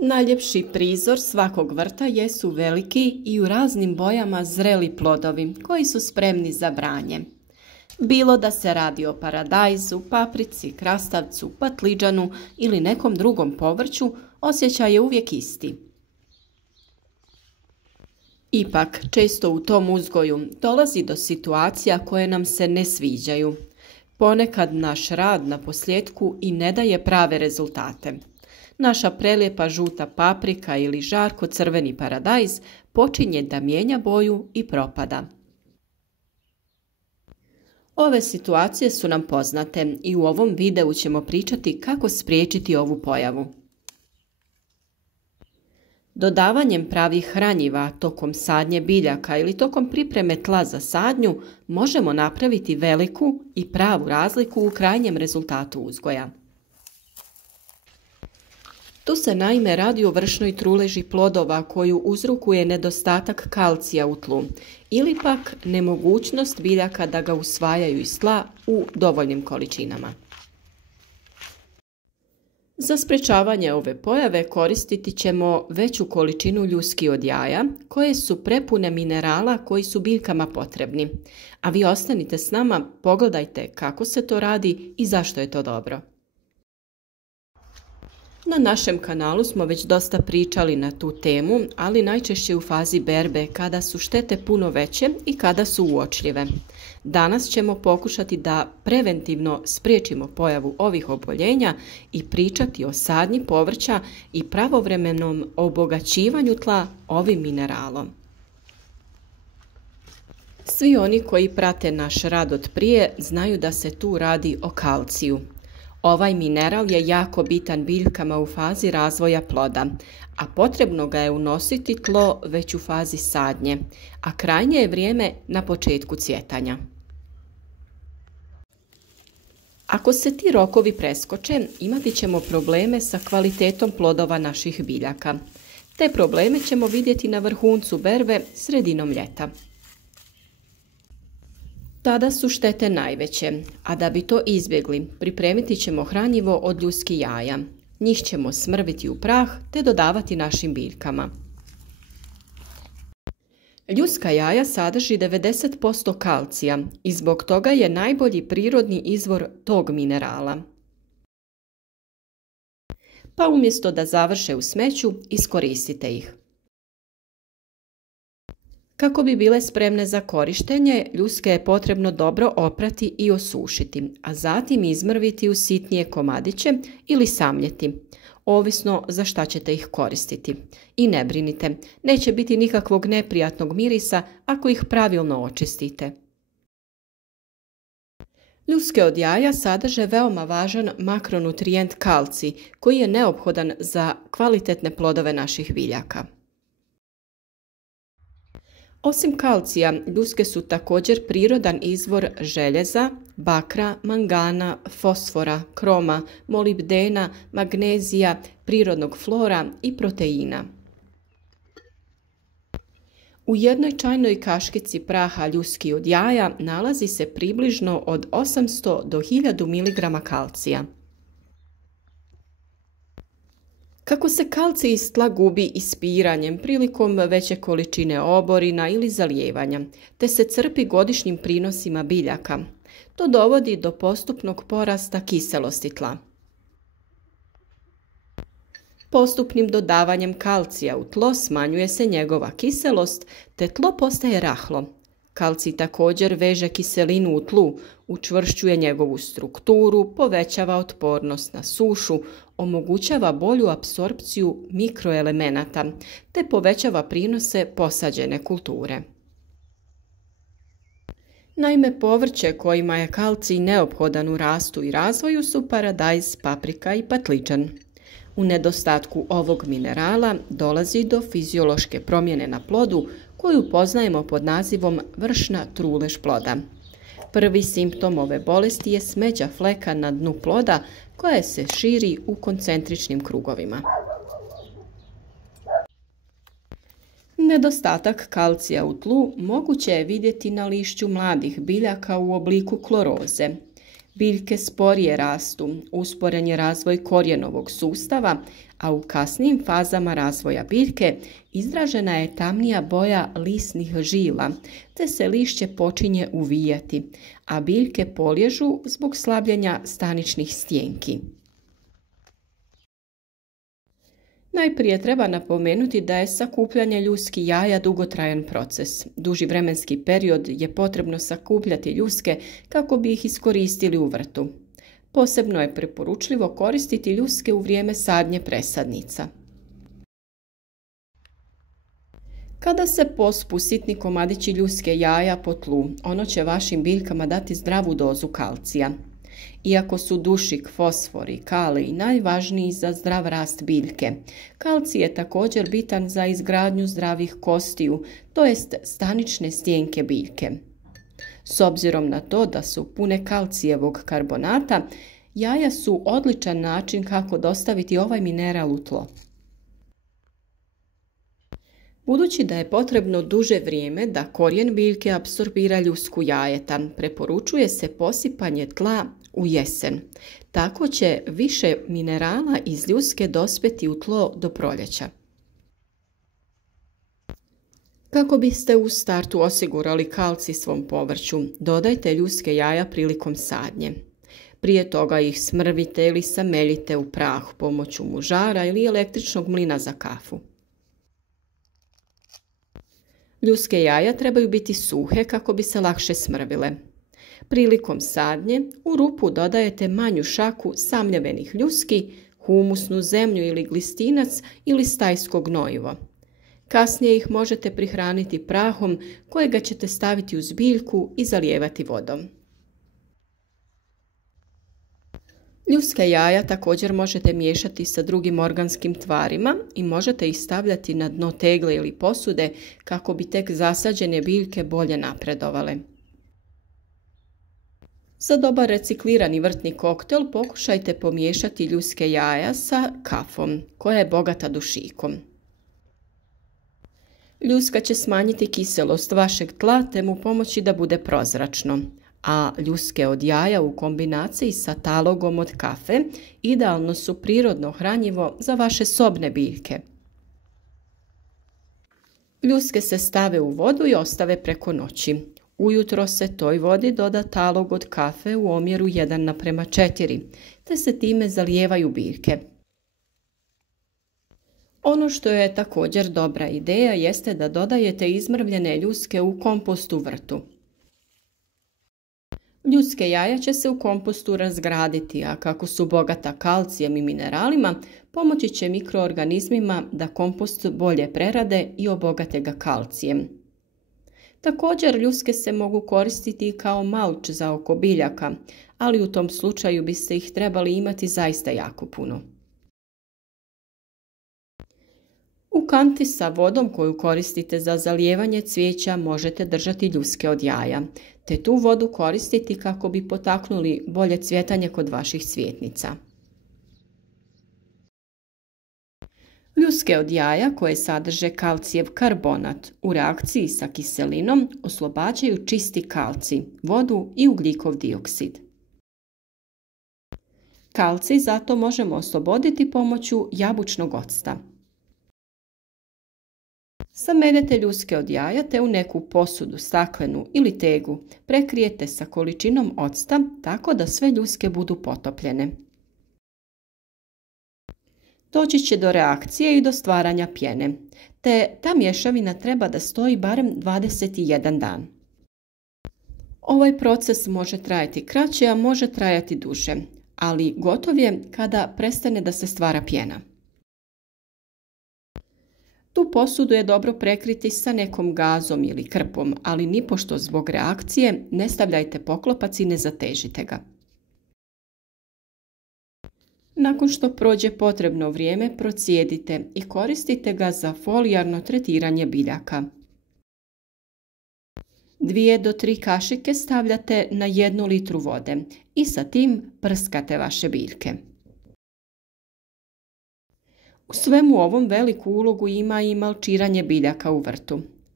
Najljepši prizor svakog vrta jesu veliki i u raznim bojama zreli plodovi koji su spremni za branje. Bilo da se radi o paradajzu, paprici, krastavcu, patliđanu ili nekom drugom povrću, osjećaj je uvijek isti. Ipak, često u tom uzgoju dolazi do situacija koje nam se ne sviđaju. Ponekad naš rad na posljetku i ne daje prave rezultate. Naša prelijepa žuta paprika ili žarko crveni paradajz počinje da mijenja boju i propada. Ove situacije su nam poznate i u ovom videu ćemo pričati kako spriječiti ovu pojavu. Dodavanjem pravih hranjiva tokom sadnje biljaka ili tokom pripreme tla za sadnju možemo napraviti veliku i pravu razliku u krajnjem rezultatu uzgoja. Tu se naime radi o vršnoj truleži plodova koju uzrokuje nedostatak kalcija u tlu ili pak nemogućnost biljaka da ga usvajaju iz tla u dovoljnim količinama. Za sprečavanje ove pojave koristiti ćemo veću količinu ljuski od jaja koje su prepune minerala koji su biljkama potrebni. A vi ostanite s nama, pogledajte kako se to radi i zašto je to dobro. Na našem kanalu smo već dosta pričali na tu temu, ali najčešće u fazi berbe kada su štete puno veće i kada su uočljive. Danas ćemo pokušati da preventivno spriječimo pojavu ovih oboljenja i pričati o sadnji povrća i pravovremenom obogaćivanju tla ovim mineralom. Svi oni koji prate naš rad od prije znaju da se tu radi o kalciju. Ovaj mineral je jako bitan biljkama u fazi razvoja ploda, a potrebno ga je unositi tlo već u fazi sadnje, a krajnje je vrijeme na početku cvjetanja. Ako se ti rokovi preskoče, imati ćemo probleme sa kvalitetom plodova naših biljaka. Te probleme ćemo vidjeti na vrhuncu berbe sredinom ljeta. Tada su štete najveće, a da bi to izbjegli, pripremiti ćemo hranjivo od ljuski jaja. Njih ćemo smrviti u prah te dodavati našim biljkama. Ljuska jaja sadrži 90% kalcija i zbog toga je najbolji prirodni izvor tog minerala. Pa umjesto da završe u smeću, iskoristite ih. Kako bi bile spremne za korištenje, ljuske je potrebno dobro oprati i osušiti, a zatim izmrviti u sitnije komadiće ili samljeti, ovisno za šta ćete ih koristiti. I ne brinite, neće biti nikakvog neprijatnog mirisa ako ih pravilno očistite. Ljuske od jaja sadrže veoma važan makronutrijent kalcij koji je neophodan za kvalitetne plodove naših biljaka. Osim kalcija, ljuske su također prirodan izvor željeza, bakra, mangana, fosfora, kroma, molibdena, magnezija, prirodnog flora i proteina. U jednoj čajnoj kaškici praha ljuski od jaja nalazi se približno od 800 do 1000 mg kalcija. Kako se kalcij iz tla gubi ispiranjem prilikom veće količine oborina ili zalijevanja, te se crpi godišnjim prinosima biljaka, to dovodi do postupnog porasta kiselosti tla. Postupnim dodavanjem kalcija u tlo smanjuje se njegova kiselost, te tlo postaje rahlo. Kalcij također veže kiselinu u tlu, učvršćuje njegovu strukturu, povećava otpornost na sušu, omogućava bolju apsorpciju mikroelemenata, te povećava prinose posađene kulture. Naime, povrće kojima je kalcij neophodan u rastu i razvoju su paradajz, paprika i patliđan. U nedostatku ovog minerala dolazi do fiziološke promjene na plodu koju poznajemo pod nazivom vršna trulež ploda. Prvi simptom ove bolesti je smeđa fleka na dnu ploda koja se širi u koncentričnim krugovima. Nedostatak kalcija u tlu moguće je vidjeti na lišću mladih biljaka u obliku kloroze. Biljke sporije rastu, usporen je razvoj korijenovog sustava, a u kasnijim fazama razvoja biljke izražena je tamnija boja lisnih žila, te se lišće počinje uvijati, a biljke poliježu zbog slabljenja staničnih stjenki. Najprije treba napomenuti da je sakupljanje ljuski jaja dugotrajan proces. Duži vremenski period je potrebno sakupljati ljuske kako bi ih iskoristili u vrtu. Posebno je preporučljivo koristiti ljuske u vrijeme sadnje presadnica. Kada se pospu sitni komadići ljuske jaja po tlu, ono će vašim biljkama dati zdravu dozu kalcija. Iako su dušik, fosfor i kalij najvažniji za zdrav rast biljke, kalcij je također bitan za izgradnju zdravih kostiju, to jest stanične stjenke biljke. S obzirom na to da su pune kalcijevog karbonata, jaja su odličan način kako dostaviti ovaj mineral u tlo. Budući da je potrebno duže vrijeme da korijen biljke apsorbira ljusku jajeta, preporučuje se posipanje tla u jesen. Tako će više minerala iz ljuske dospjeti u tlo do proljeća. Kako biste u startu osigurali kalcij svom povrću, dodajte ljuske jaja prilikom sadnje. Prije toga ih smrvite ili sameljite u prah pomoću mužara ili električnog mlina za kafu. Ljuske jaja trebaju biti suhe kako bi se lakše smrvile. Prilikom sadnje u rupu dodajete manju šaku samljevenih ljuski, humusnu zemlju ili glistinac ili stajsko gnojivo. Kasnije ih možete prihraniti prahom kojega ćete staviti uz biljku i zalijevati vodom. Ljuske jaja također možete miješati sa drugim organskim tvarima i možete ih stavljati na dno tegle ili posude kako bi tek zasađene biljke bolje napredovale. Za dobar reciklirani vrtni koktel pokušajte pomiješati ljuske jaja sa kafom, koja je bogata dušikom. Ljuska će smanjiti kiselost vašeg tla te mu pomoći da bude prozračno, a ljuske od jaja u kombinaciji sa talogom od kafe idealno su prirodno hranjivo za vaše sobne biljke. Ljuske se stave u vodu i ostave preko noći. Ujutro se toj vodi doda talog od kafe u omjeru 1:4, te se time zalijevaju biljke. Ono što je također dobra ideja jeste da dodajete izmrvljene ljuske u kompost u vrtu. Ljuske jaja će se u kompostu razgraditi, a kako su bogata kalcijem i mineralima, pomoći će mikroorganizmima da kompost bolje prerade i obogate ga kalcijem. Također ljuske se mogu koristiti kao malč za oko biljaka, ali u tom slučaju biste ih trebali imati zaista jako puno. U kanti sa vodom koju koristite za zalijevanje cvijeća možete držati ljuske od jaja, te tu vodu koristiti kako bi potaknuli bolje cvjetanje kod vaših cvjetnica. Ljuske od jaja koje sadrže kalcijev karbonat u reakciji sa kiselinom oslobađaju čisti kalcij, vodu i ugljikov dioksid. Kalcij zato možemo osloboditi pomoću jabučnog octa. Sameljete ljuske od jaja te u neku posudu, staklenu ili tegu prekrijete sa količinom octa tako da sve ljuske budu potopljene. Doći će do reakcije i do stvaranja pjene, te ta mješavina treba da stoji barem 21 dan. Ovaj proces može trajati kraće, a može trajati duže, ali gotov je kada prestane da se stvara pjena. Tu posudu je dobro prekriti sa nekom gazom ili krpom, ali nipošto zbog reakcije ne stavljajte poklopac i ne zatežite ga. Nakon što prođe potrebno vrijeme, procijedite i koristite ga za folijarno tretiranje biljaka. 2 do 3 kašike stavljate na 1 litru vode i sa tim prskate vaše biljke. U svemu ovom veliku ulogu ima i malčiranje biljaka u vrtu.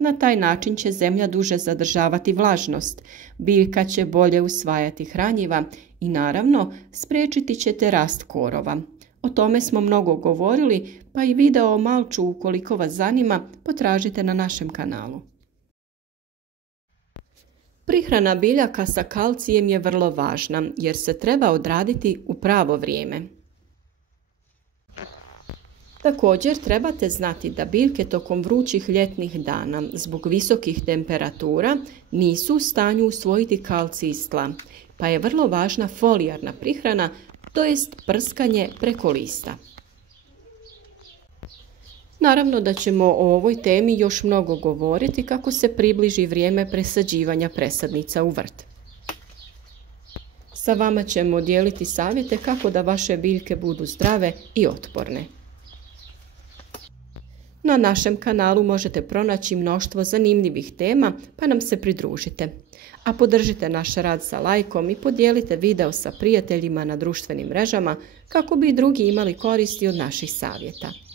Na taj način će zemlja duže zadržavati vlažnost, biljka će bolje usvajati hranjiva i naravno spriječiti ćete rast korova. O tome smo mnogo govorili, pa i video o malču ukoliko vas zanima potražite na našem kanalu. Prihrana biljaka sa kalcijem je vrlo važna jer se treba odraditi u pravo vrijeme. Također trebate znati da biljke tokom vrućih ljetnih dana zbog visokih temperatura nisu u stanju usvojiti kalcij iz tla, pa je vrlo važna folijarna prihrana, to jest prskanje preko lista. Naravno da ćemo o ovoj temi još mnogo govoriti kako se približi vrijeme presađivanja presadnica u vrt. Sa vama ćemo dijeliti savjete kako da vaše biljke budu zdrave i otporne. Na našem kanalu možete pronaći mnoštvo zanimljivih tema, pa nam se pridružite. A podržite naš rad sa lajkom i podijelite video sa prijateljima na društvenim mrežama kako bi i drugi imali koristi od naših savjeta.